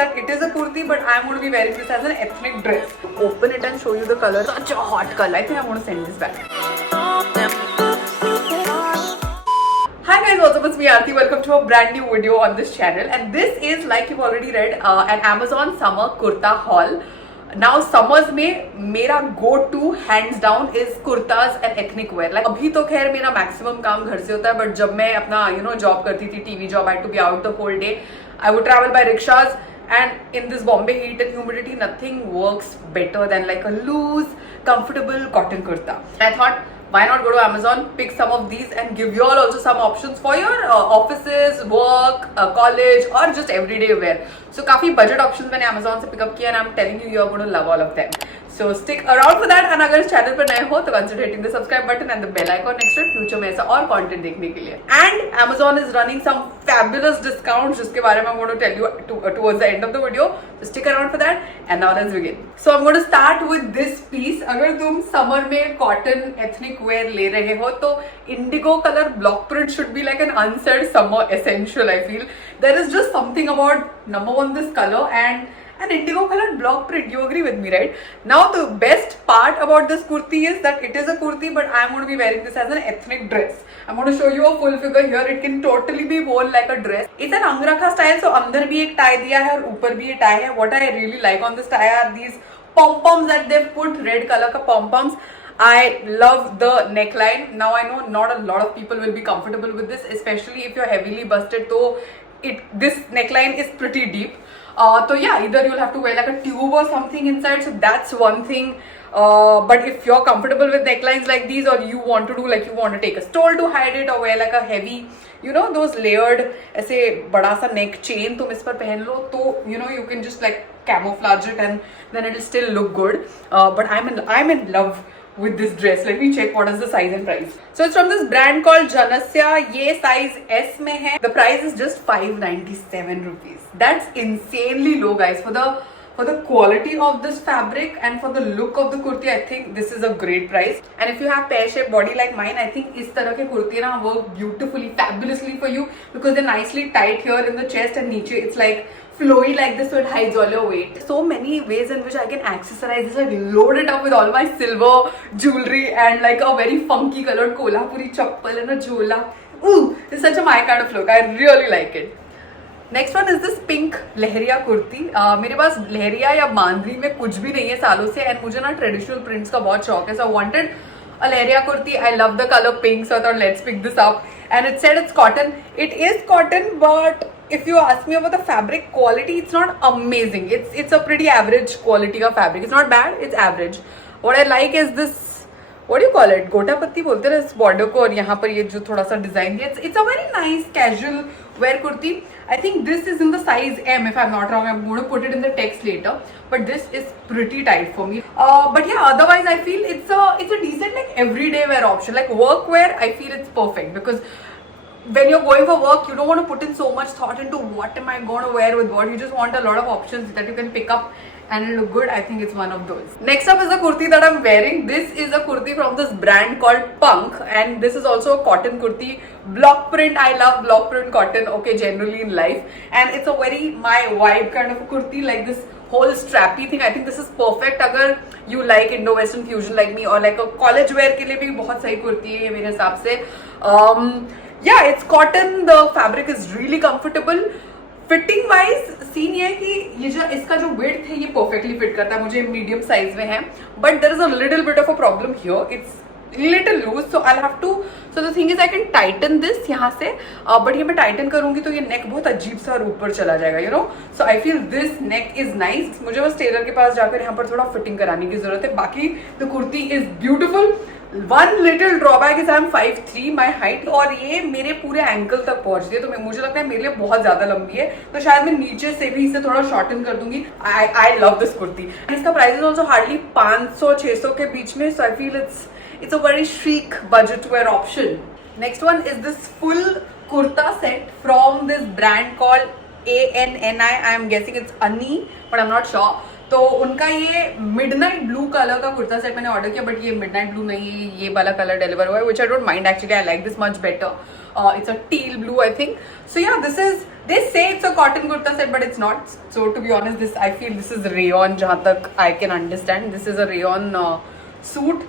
It is a kurti, but I'm going to be wearing this as an ethnic dress. Open it and show you the color. Such a hot color. I think I'm going to send this back. Hi guys, what's up? It's me Aarti. Welcome to a brand new video on this channel. And this is, like you've already read, an Amazon summer kurta haul. Now summers में मेरा go to hands down is kurtas and ethnic wear. Like अभी तो खैर मेरा maximum काम घर से होता है, but जब मैं अपना job करती थी, TV job, I had to be out the whole day. I would travel by rickshaws. And in this Bombay heat and humidity, nothing works better than like a loose, comfortable cotton kurta. I thought, why not go to Amazon, pick some of these and give you all also some options for your offices, work, college or just everyday wear. So काफी budget options मैंने Amazon से pick up किया and I'm telling you, you're going to love all of them. So stick around for that. And अगर इस channel पर नए हो तो consider hitting the subscribe button and the bell icon next to it future में ऐसा और content देखने के लिए. And Amazon is running some fabulous discounts जिसके बारे में I'm going to tell you towards the end of the video. So stick around for that. And now let's begin. So I'm going to start with this piece. अगर तुम summer में cotton ethnic wear ले रहे हो तो indigo color block print should be like an unsaid summer essential. I feel there is just something about number one this color and an indigo colored block print. You agree with me, right? Now the best part about this kurti is that it is a kurti, but I'm going to be wearing this as an ethnic dress. I'm going to show you a full figure here. It can totally be worn like a dress. It's an angrakha style, so अंदर भी एक tie दिया है और ऊपर भी एक tie है. What I really like on this tie are these pom poms that they've put, red color का pom poms. I love the neckline. Now I know not a lot of people will be comfortable with this, especially if you're heavily busted. So this neckline is pretty deep. So yeah, either you'll have to wear like a tube or something inside. So that's one thing. But if you're comfortable with necklines like these, or you want to do like you want to take a stole to hide it, or wear like a heavy, those layered ऐसे बड़ा सा neck chain तुम इस पर पहन लो तो you can just like camouflage it and then it'll still look good. But I'm in love with this dress. Let me check what is the size and price. So it's from this brand called Janasya. ये size S में है. The price is just 597 rupees. That's insanely low, guys. For the quality of this fabric and for the look of the kurti, I think this is a great price. And if you have pear-shaped body like mine, I think इस तरह के kurti ना work beautifully, fabulously for you because they're nicely tight here in the chest and नीचे it's like flowy like this, so it hides all your weight. So many ways in which I can accessorize this. I load it up with all my silver jewelry and like a very funky colored kolhapuri chappal and a jhola. Ooh, it's such a my kind of look. I really like it. Next one is this pink leheriya kurti. मेरे पास लहरिया या बांद्री में कुछ भी नहीं है सालों से एंड मुझे ना ट्रेडिशनल प्रिंट्स का बहुत शौक है. So I wanted a leheriya kurti. I love the color pink, so I thought let's pick this up. And it said it's cotton. It is cotton, but if you ask me about the fabric quality, it's not amazing. It's a pretty average quality of fabric. It's not bad, it's average. What I like is this, what do you call it? गोटा पत्ती बोलते हैं इस border को, और यहाँ पर ये जो थोड़ा सा डिजाइन है. It's a very nice casual wear kurti. I think this is in the size M, if I'm not wrong. I'm going to put it in the text later. But this is pretty tight for me. But yeah, otherwise I feel it's a decent like everyday wear option. Like work wear, I feel it's perfect because when you're going for work, you don't want to put in so much thought into what am I going to wear with what. You just want a lot of options that you can pick up and it'll look good. I think it's one of those. Next up is the kurti that I'm wearing. This is a kurti from this brand called Punk, and this is also a cotton kurti. Block print. I love block print cotton, okay, generally in life, and it's a very my vibe kind of a kurti, like this whole strappy thing. I think this is perfect अगर you like Indo-Western fusion like me, or like a college wear के लिए भी बहुत सही kurti है ये मेरे हिसाब से. Yeah, it's cotton. The fabric is really comfortable. Fitting wise scene ये है कि ये जो इसका जो विड्थ है ये परफेक्टली फिट करता है. मुझे मीडियम साइज में है, but there is a little bit of a problem here. It's little loose, so I have to, so the thing is I can tighten this यहाँ से, बट ये मैं टाइटन करूंगी तो ये नेक बहुत अजीब सा और ऊपर चला जाएगा, so I feel this neck is nice. मुझे बस टेलर के पास जाकर यहाँ पर थोड़ा फिटिंग कराने की जरूरत है. बाकी the kurti is beautiful. One little drawback is I'm 5'3" my height, और ये मेरे पूरे एंकल तक पहुंचती है, तो मुझे लगता है मेरे लिए बहुत ज्यादा लंबी है, तो शायद मैं नीचे से भी इसे थोड़ा शॉर्टन कर दूंगी. I love this kurti. इसका प्राइस इज ऑल्सो हार्डली 500-600 के बीच में, so I feel it's a very chic budget wear option. Next one is this full kurta set from this brand called ANNI. I am guessing it's Anni, but I'm not sure. तो उनका ये midnight blue colour का kurta set मैंने order किया, but ये midnight blue नहीं है, ये वाला कलर डिलीवर हुआ है, which I don't mind actually. I like this much better. It's a teal blue, I think. So yeah, this is They say it's a cotton kurta set, but it's not. So to be honest, this I feel this is rayon. जहाँ तक I can understand, this is a rayon suit.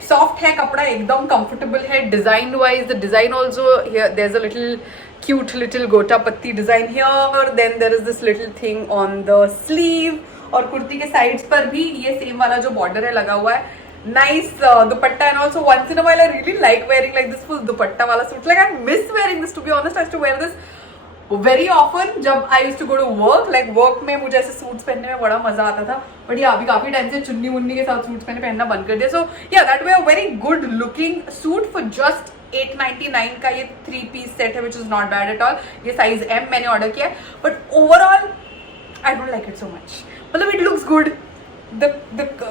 Soft है कपड़ा, एकदम comfortable है. Design wise, the design also here. There's a little cute little gota patti design here. Then there is this little thing on the sleeve. और कुर्ती के sides पर भी ये same वाला जो border है लगा हुआ है. Nice dupatta, and also once in a while I really like wearing like this full dupatta wala suit. Like I miss wearing this, to be honest. I used to wear this very often जब I used to go to work. Like work में मुझे ऐसे suits पहनने में बड़ा मजा आता था. But yeah, अभी काफी टाइम से चुन्नी मुन्नी के साथ सूट्स पहनना बंद कर दिया. So yeah, that way a very good looking suit for just 899 का ये 3-piece set है, which is not bad at all. ये size M मैंने order किया है. But overall I don't like it so much. मतलब it looks good. The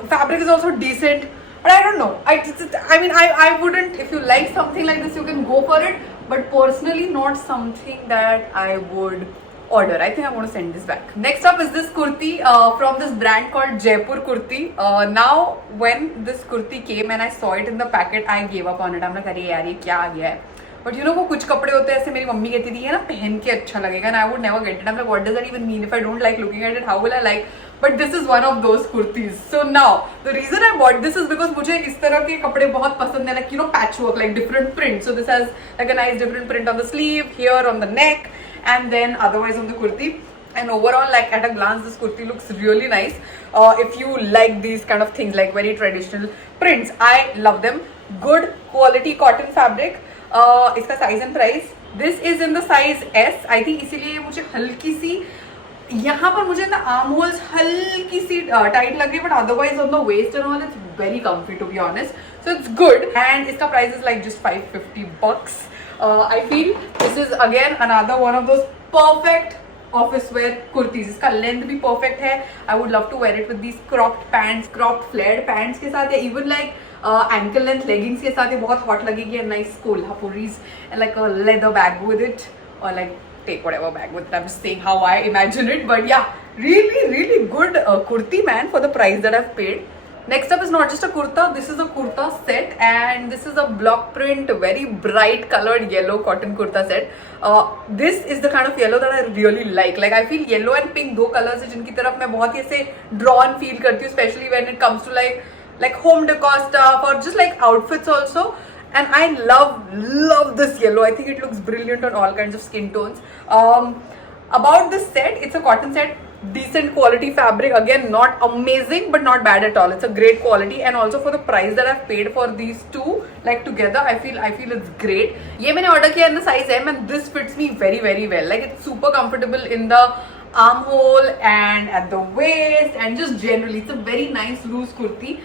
fabric is also decent. But I don't know. I mean, I wouldn't. If you like something like this, you can go for it. But personally, not something that I would order. I think I'm going to send this back. Next up is this kurti from this brand called Jaipur Kurti. Now, when this kurti came and I saw it in the packet, I gave up on it. I'm like, अरे यार ये क्या आ गया है? But you know वो कुछ कपड़े होते हैं ऐसे, मेरी मम्मी कहती थी ये ना पहन के अच्छा लगेगा, and I would never get it. I'm like, what does that even mean? If I don't like looking at it, how will I like? But this is one of those kurtis. So now the reason I bought this is because मुझे इस तरह के कपड़े बहुत पसंद है, like you know patchwork, like different prints. So this has like a nice different print on the sleeve, here on the neck, and then otherwise on the kurti. And overall, like at a glance, this kurti looks really nice. If you like these kind of things, like very traditional prints, I love them. Good quality cotton fabric. इसका size and price. This is in the size S. I think इसीलिए मुझे हल्की सी यहाँ पर मुझे ना arm holes हल्की सी tight लगे, but otherwise on the waist and all it's very comfy, to be honest. So it's good, and इसका price is like just $550. I feel this is again another one of those perfect office wear kurtis. इसका length भी perfect है. I would love to wear it with these cropped pants, cropped flared pants के साथ, या even like ankle length leggings के साथ ये बहुत hot लगेगी. And nice kolhapuris and like a leather bag with it, or like take whatever bag with it. I'm just saying how I imagine it, but yeah, really good kurti, man, for the price that I've paid. Next up is not just a kurta, this is a kurta set, and this is a block print, very bright colored yellow cotton kurta set. This is the kind of yellow that I really like. Like I feel yellow and pink दो colors है जिनकी तरफ मैं बहुत ही ऐसे drawn feel करती हूँ, especially when it comes to like home decor stuff or just like outfits also. And I love this yellow. I think it looks brilliant on all kinds of skin tones. About this set, it's a cotton set, decent quality fabric. Again, not amazing, but not bad at all. It's a great quality, and also for the price that I've paid for these two, like together, I feel it's great. ये मैंने order किया in the size M, and this fits me very well. Like it's super comfortable in the armhole and at the waist, and just generally, it's a very nice loose kurti.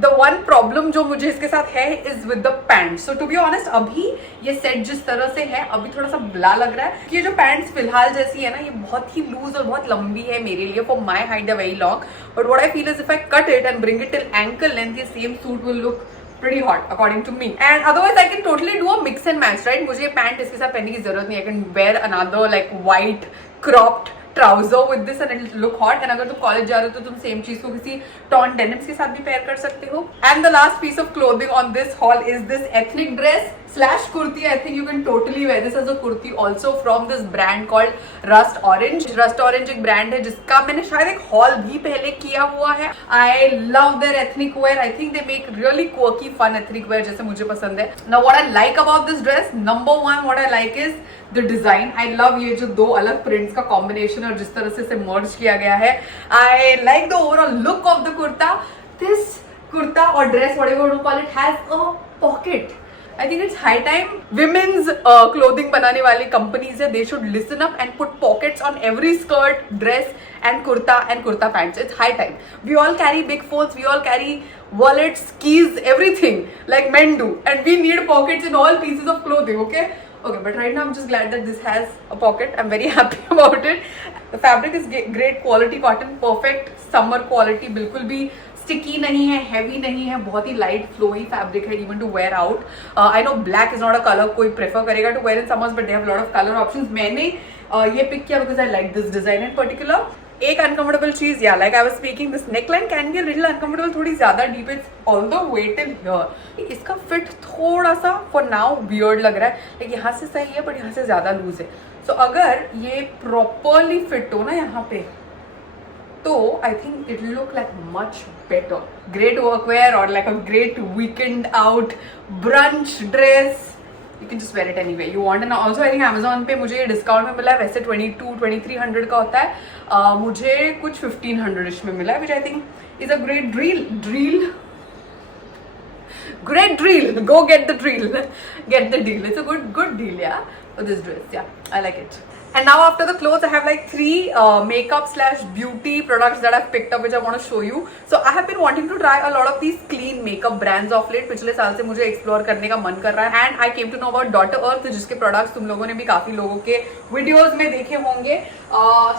The one problem जो मुझे इसके साथ है is with the pants. So to be honest, अभी ये set जिस तरह से है अभी थोड़ा सा ब्ला लग रहा है कि ये जो पैंट्स फिलहाल जैसी है ना, ये बहुत ही लूज और बहुत लंबी है मेरे लिए. For my height they're very long, but what I feel is if I cut it and bring it till ankle length, the same suit will look pretty hot according to me. And otherwise I can totally do a mix and match, right? मुझे pant इसके साथ पहनने की जरूरत नहीं. I can wear another like white cropped trouser with this and it'll look hot. And अगर तुम college जा रहे हो तो तुम सेम चीज को किसी टॉन डेनिम्स के साथ भी पेयर कर सकते हो. And the last piece of clothing on this haul is this ethnic dress slash kurti. I think you can totally wear this as a kurti also from this brand called Rust Orange. Rust Orange एक brand है जिसका मैंने शायद एक haul भी पहले किया हुआ है. I love their ethnic wear. I think they make really quirky fun ethnic wear जैसे मुझे पसंद है. Now what I like about this dress, number one what I like is the design. I love ये जो दो अलग prints का combination और जिस तरह से इसे merge किया गया है. I like the overall look of the kurta. This kurta or dress, whatever you call it, has a pocket. I think it's high time women's clothing बनाने वाली companies है, they should listen up and put pockets on every skirt, dress and kurta pants. It's high time. We all carry big phones, we all carry wallets, keys, everything like men do, and we need pockets in all pieces of clothing. Okay, but right now I'm just glad that this has a pocket. I'm very happy about it. The fabric is great quality cotton, perfect summer quality, बिल्कुल भी sticky नहीं है, heavy नहीं है, बहुत ही light flowy fabric है, even to wear out. I know black is not a colour कोई प्रेफर करेगा to wear in summers, but they have lot of colour options. मैंने ये पिक किया because I like this design in particular. एक uncomfortable चीज या like I was speaking, this neckline can be a little uncomfortable, थोड़ी ज्यादा deep, it's although weight in here. इसका fit थोड़ा सा फॉर नाउ वियर्ड लग रहा है, लाइक यहाँ से सही है बट यहाँ से ज्यादा लूज है। सो अगर ये प्रॉपरली फिट हो ना यहाँ पे, तो I think it look like much better. Great workwear और like a great weekend out brunch dress, you can just wear it anyway you want। and also I think Amazon पे मुझे discount में मिला है, वैसे 2200-2300 का होता है, मुझे कुछ 1500 में मिला है, which I think is a great deal great deal, go get the deal get the deal, it's a good deal yeah for this dress, yeah I like it। And now after the clothes I have like 3 makeup slash beauty products that I've picked up which I want to show you। So I have been wanting to try a lot of these clean makeup brands of late, पिछले साल से मुझे explore करने का मन कर रहा है, and I came to know about Dr. Earth जिसके products तुम लोगों ने भी काफी लोगों के videos में देखे होंगे।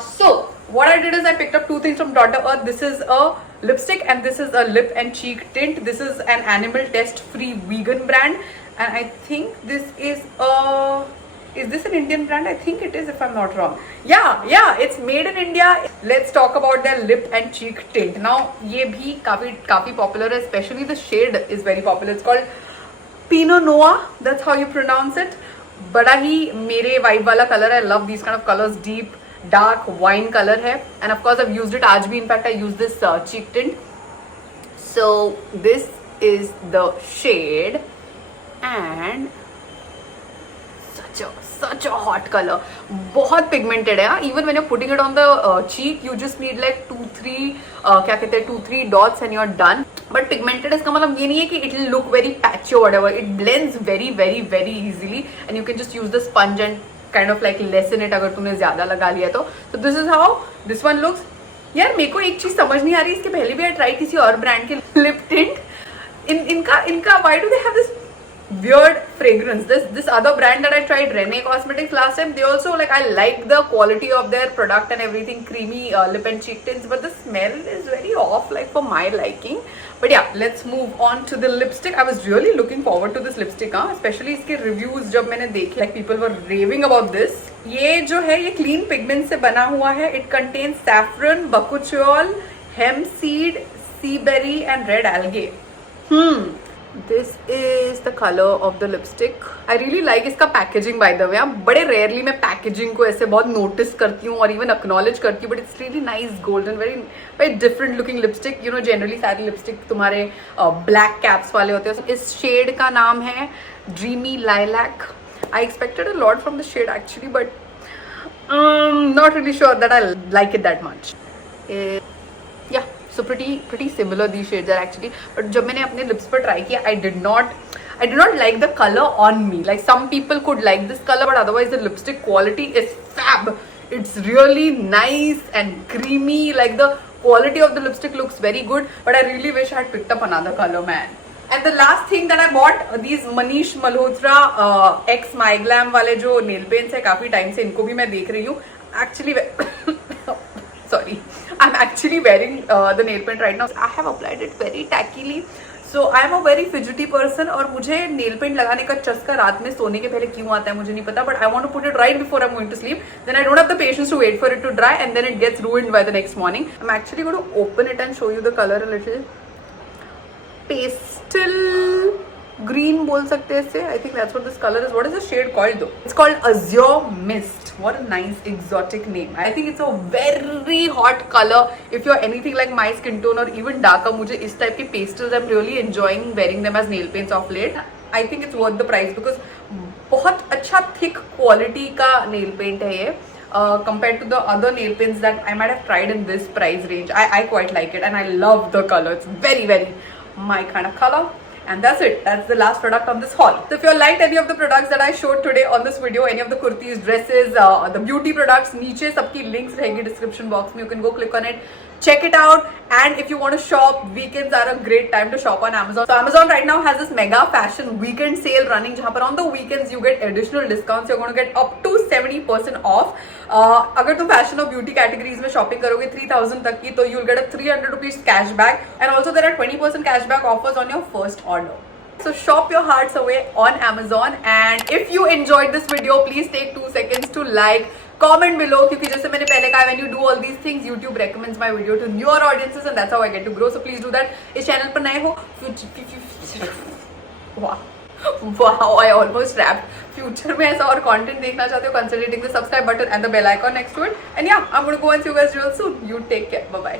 So what I did is I picked up 2 things from Dr. Earth। This is a lipstick and this is a lip and cheek tint। This is an animal test free vegan brand, and I think this is this an Indian brand? I think it is if I'm not wrong। Yeah, it's made in India। Let's talk about their lip and cheek tint। Now ये भी काफी popular है, especially the shade is very popular। It's called Pinot Noir, that's how you pronounce it। बड़ा ही मेरे vibe वाला color है, I love these kind of colors, deep dark wine color है, and of course I've used it आज भी, in fact I used this cheek tint। So this is the shade and such a hot color, बहुत pigmented है। Even when you putting it on the cheek you just need like 2-3 क्या कहते हैं 2-3 dots and you are done. But pigmented इसका मतलब ये नहीं है कि it will look very patchy और whatever, it blends very very very easily and you can just use the sponge and kind of like lessen it अगर तुमने ज्यादा लगा लिया तो। This is how this one looks. यार मेरे को एक चीज समझ नहीं आ रही, इसके पहले भी आई ट्राई किसी और ब्रांड के लिप टिंट, इनका why do they have this weird fragrance। This other brand that I tried, Rene Cosmetics, last time, they also like, I like the quality of their product and everything, creamy lip and cheek tints, but the smell is very off like for my liking। But yeah, let's move on to the lipstick। I was really looking forward to this lipstick, especially इसके reviews जब मैंने देखे, like people were raving about this। ये जो है ये clean pigment से बना हुआ है। It contains saffron, bakuchiol, hemp seed, sea berry and red algae। This is the color of the lipstick। I really like इसका पैकेजिंग by the way। बड़े रेयरली मैं पैकेजिंग को ऐसे बहुत नोटिस करती हूँ और इवन एक्नॉलेज करती हूँ, but it's really nice golden, very very different looking lipstick. You know generally सारे लिपस्टिक तुम्हारे ब्लैक कैप्स वाले होते हैं। इस शेड का नाम है dreamy lilac. I expected a lot from the shade actually, but not really sure that I like it that much. Yeah so pretty similar these shades are actually, but जब मैंने अपने lips पर try किया I did not like the color on me। Like some people could like this color, but otherwise the lipstick quality is fab। It's really nice and creamy, like the quality of the lipstick looks very good, but I really wish I had picked up another color, man। And the last thing that I bought, these Manish Malhotra X My Glam वाले जो nail paints है, काफी time से इनको भी मैं देख रही हूँ actually। Sorry, I'm actually wearing the nail paint right now। I have applied it very tackily, so I'm a very fidgety person और मुझे nail paint लगाने का चस्का रात में सोने के पहले क्यों आता है मुझे नहीं पता, but I want to put it right before I'm going to sleep, then I don't have the patience to wait for it to dry and then it gets ruined by the next morning। I'm actually going to open it and show you the color a little। Pastel green बोल सकते हैं इसे। I think that's what this color is। What is the shade called though? It's called Azure Mist। What a nice exotic name। I think it's a very hot color if you're anything like my skin tone or even darker। मुझे इस type के pastels I'm really enjoying wearing them as nail paints of late। I think it's worth the price because बहुत अच्छा thick quality का nail paint है ये। Compared to the other nail paints that I might have tried in this price range, I quite like it and I love the color। It's very very my kind of color। And that's it. That's the last product of this haul। So if you liked any of the products that I showed today on this video, any of the kurtis, dresses, the beauty products, नीचे सबकी links रहेगी description box में, you can go click on it, check it out। And if you want to shop, weekends are a great time to shop on Amazon। So Amazon right now has this mega fashion weekend sale running जहाँ पर on the weekends you get additional discounts। You're going to get up to 70% off। अगर तुम fashion और beauty categories में shopping करोगे 3000 तक की, तो you will get a 300 rupees cashback and also there are 20% cashback offers on your first order. So shop your hearts away on Amazon, and if you enjoyed this video, please take 2 seconds to like, comment below, क्योंकि जैसे मैंने पहले कहा, when you do all these things YouTube recommends my video to newer audiences and that's how I get to grow. So please do that. इस channel पर नए हो, wow, I almost rapped. Future में ऐसा और कंटेंट देखना चाहते हो, consider hitting the subscribe button and the bell icon next to it. And yeah, I am going to go and see you guys real soon. You take care. Bye bye.